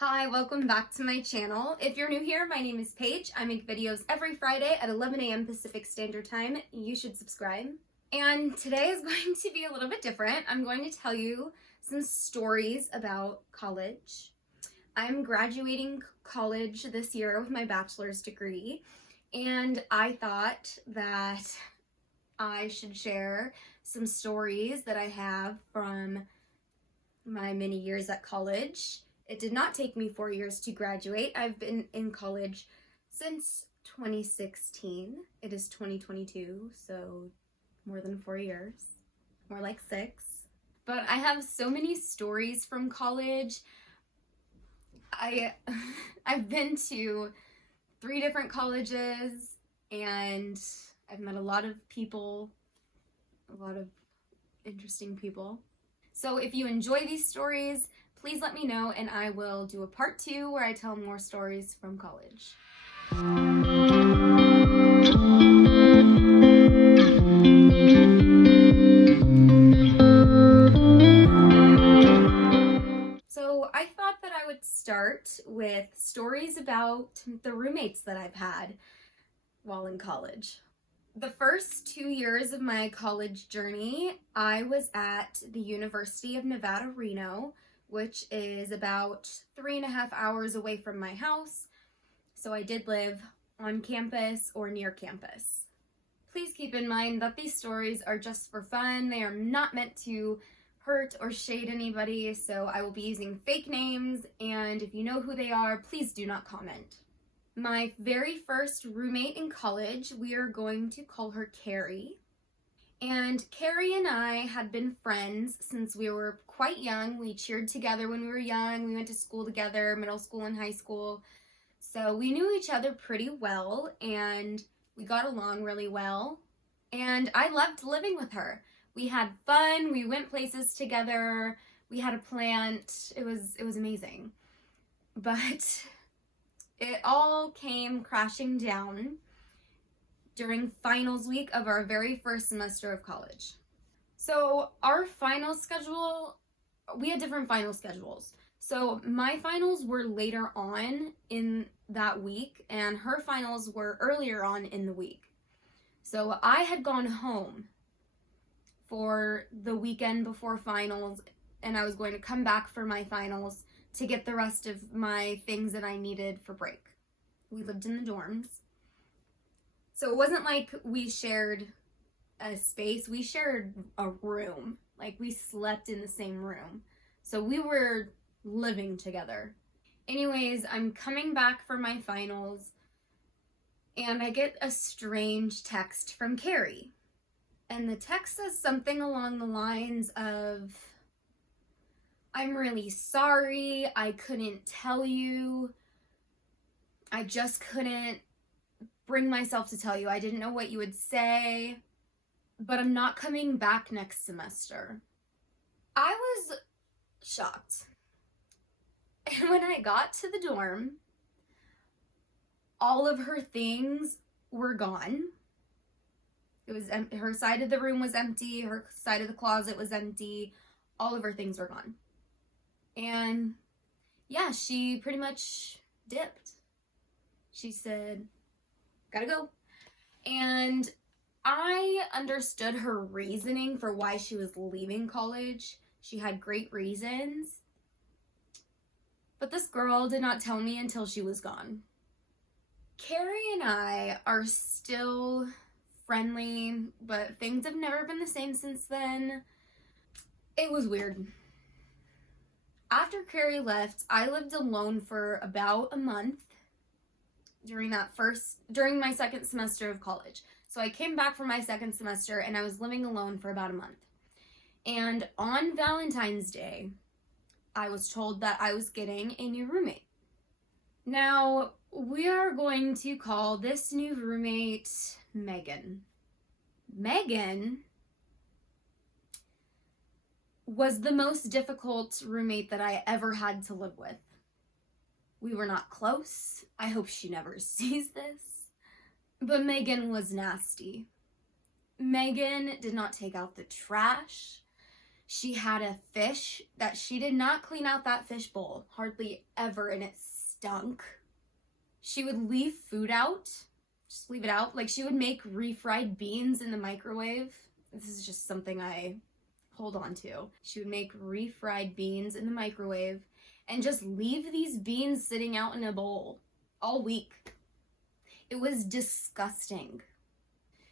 Hi, welcome back to my channel. If you're new here, my name is Paige. I make videos every Friday at 11 a.m. Pacific Standard Time. You should subscribe. And today is going to be a little bit different. I'm going to tell you some stories about college. I'm graduating college this year with my bachelor's degree, and I thought that I should share some stories that I have from my many years at college. It did not take me 4 years to graduate. I've been in college since 2016. It is 2022, so more than 4 years, more like 6. But I have so many stories from college. I've been to 3 different colleges, and I've met a lot of people, a lot of interesting people. So if you enjoy these stories, please let me know and I will do a part 2 where I tell more stories from college. So I thought that I would start with stories about the roommates that I've had while in college. The first 2 years of my college journey, I was at the University of Nevada, Reno, which is about 3.5 hours away from my house. So I did live on campus or near campus. Please keep in mind that these stories are just for fun. They are not meant to hurt or shade anybody, so I will be using fake names, and if you know who they are, please do not comment. My very first roommate in college, we are going to call her Carrie. And Carrie and I had been friends since we were quite young. We cheered together when we were young. We went to school together, middle school and high school. So we knew each other pretty well, and we got along really well. And I loved living with her. We had fun. We went places together. We had a plant. It was amazing. But it all came crashing down during finals week of our very first semester of college. So our final schedule, we had different final schedules. So my finals were later on in that week, and her finals were earlier on in the week. So I had gone home for the weekend before finals, and I was going to come back for my finals to get the rest of my things that I needed for break. We lived in the dorms. So it wasn't like we shared a space, we shared a room. Like, we slept in the same room. So we were living together. Anyways, I'm coming back for my finals, and I get a strange text from Carrie. And the text says something along the lines of, "I'm really sorry, I couldn't tell you. I just couldn't bring myself to tell you. I didn't know what you would say, but I'm not coming back next semester." I was shocked. And when I got to the dorm, all of her things were gone. It was her side of the room was empty, her side of the closet was empty, all of her things were gone. And yeah, she pretty much dipped. She said, "Gotta go." And I understood her reasoning for why she was leaving college. She had great reasons. But this girl did not tell me until she was gone. Carrie and I are still friendly, but things have never been the same since then. It was weird. After Carrie left, I lived alone for about a month during my second semester of college. So I came back for my second semester and I was living alone for about a month. And on Valentine's Day, I was told that I was getting a new roommate. Now, we are going to call this new roommate Megan. Megan was the most difficult roommate that I ever had to live with. We were not close. I hope she never sees this. But Megan was nasty. Megan did not take out the trash. She had a fish that she did not clean out that fish bowl, hardly ever, and it stunk. She would leave food out, just leave it out. Like, she would make refried beans in the microwave. This is just something I hold on to. She would make refried beans in the microwave and just leave these beans sitting out in a bowl all week. It was disgusting.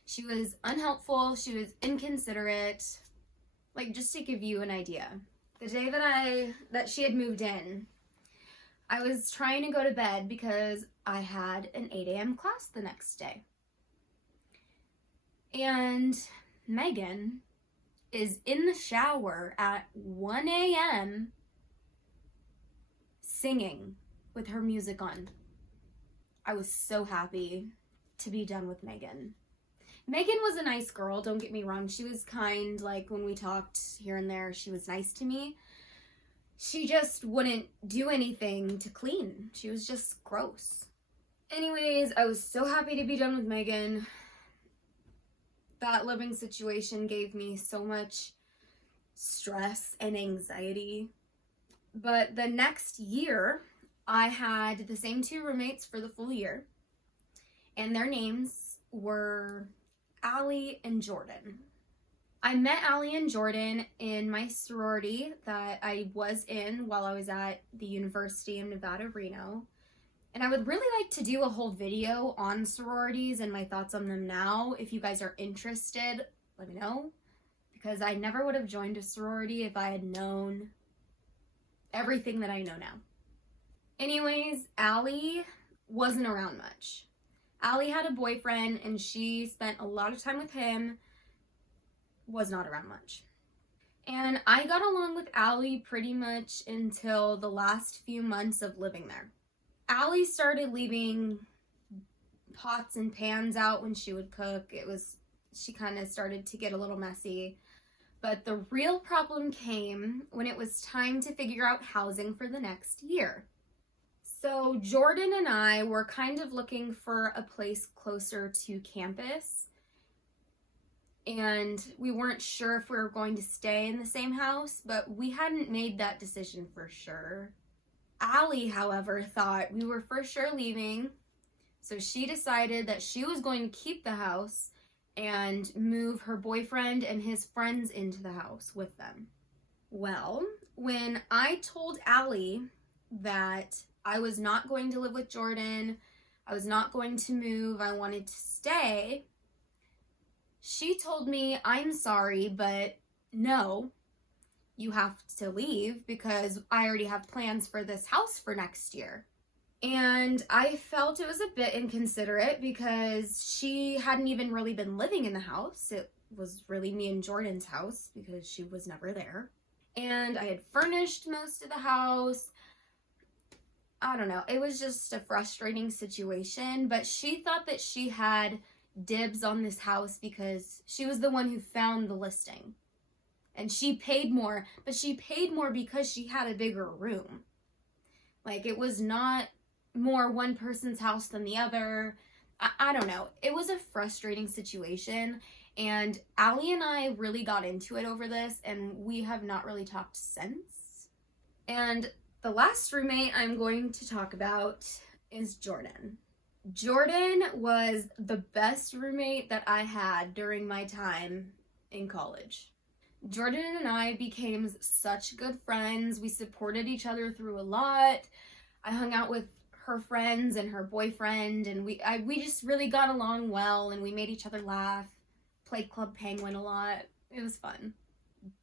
She was unhelpful. She was inconsiderate. Like, just to give you an idea, the day that she had moved in, I was trying to go to bed because I had an 8 a.m. class the next day. And Megan is in the shower at 1 a.m. singing with her music on. I was so happy to be done with Megan. Megan was a nice girl, don't get me wrong. She was kind, like when we talked here and there, she was nice to me. She just wouldn't do anything to clean. She was just gross. Anyways, I was so happy to be done with Megan. That living situation gave me so much stress and anxiety. But the next year, I had the same 2 roommates for the full year. And their names were Allie and Jordan. I met Allie and Jordan in my sorority that I was in while I was at the University of Nevada, Reno. And I would really like to do a whole video on sororities and my thoughts on them now. If you guys are interested, let me know. Because I never would have joined a sorority if I had known everything that I know now. Anyways, Allie wasn't around much. Allie had a boyfriend and she spent a lot of time with him, was not around much. And I got along with Allie pretty much until the last few months of living there. Allie started leaving pots and pans out when she would cook. She kind of started to get a little messy. But the real problem came when it was time to figure out housing for the next year. So Jordan and I were kind of looking for a place closer to campus. And we weren't sure if we were going to stay in the same house, but we hadn't made that decision for sure. Allie, however, thought we were for sure leaving. So she decided that she was going to keep the house and move her boyfriend and his friends into the house with them. Well, when I told Allie that I was not going to live with Jordan, I was not going to move, I wanted to stay, she told me, "I'm sorry, but no, you have to leave because I already have plans for this house for next year." And I felt it was a bit inconsiderate because she hadn't even really been living in the house. It was really me and Jordan's house because she was never there. And I had furnished most of the house. I don't know. It was just a frustrating situation, but she thought that she had dibs on this house because she was the one who found the listing. And she paid more, but she paid more because she had a bigger room. Like, it was not more one person's house than the other. I don't know. It was a frustrating situation, and Allie and I really got into it over this, and we have not really talked since. And the last roommate I'm going to talk about is Jordan. Jordan was the best roommate that I had during my time in college. Jordan and I became such good friends. We supported each other through a lot. I hung out with her friends and her boyfriend, and we just really got along well, and we made each other laugh, played Club Penguin a lot. It was fun.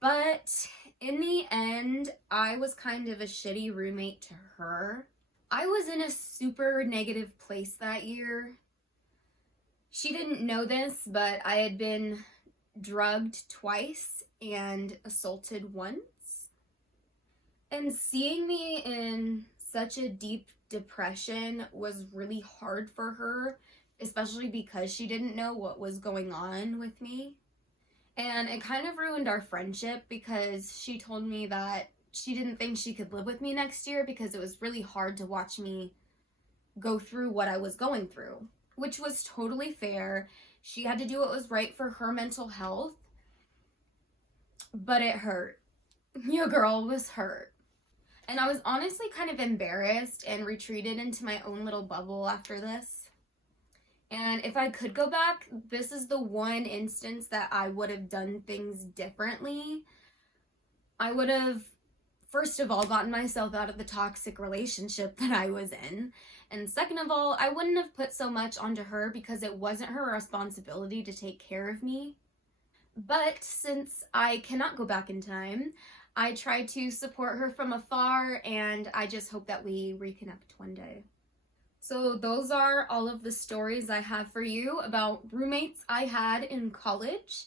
But in the end, I was kind of a shitty roommate to her. I was in a super negative place that year. She didn't know this, but I had been drugged twice and assaulted once. And seeing me in such a deep depression was really hard for her, especially because she didn't know what was going on with me. And it kind of ruined our friendship because she told me that she didn't think she could live with me next year because it was really hard to watch me go through what I was going through, which was totally fair. She had to do what was right for her mental health, but it hurt. Your girl was hurt. And I was honestly kind of embarrassed and retreated into my own little bubble after this. And if I could go back, this is the one instance that I would have done things differently. I would have, first of all, gotten myself out of the toxic relationship that I was in. And second of all, I wouldn't have put so much onto her because it wasn't her responsibility to take care of me. But since I cannot go back in time, I try to support her from afar, and I just hope that we reconnect one day. So those are all of the stories I have for you about roommates I had in college.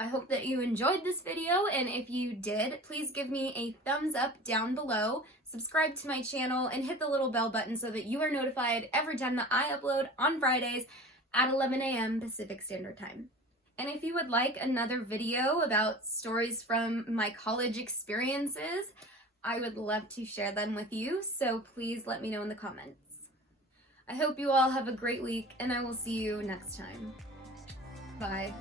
I hope that you enjoyed this video, and if you did, please give me a thumbs up down below, subscribe to my channel, and hit the little bell button so that you are notified every time that I upload on Fridays at 11 a.m. Pacific Standard Time. And if you would like another video about stories from my college experiences, I would love to share them with you, so please let me know in the comments. I hope you all have a great week, and I will see you next time. Bye.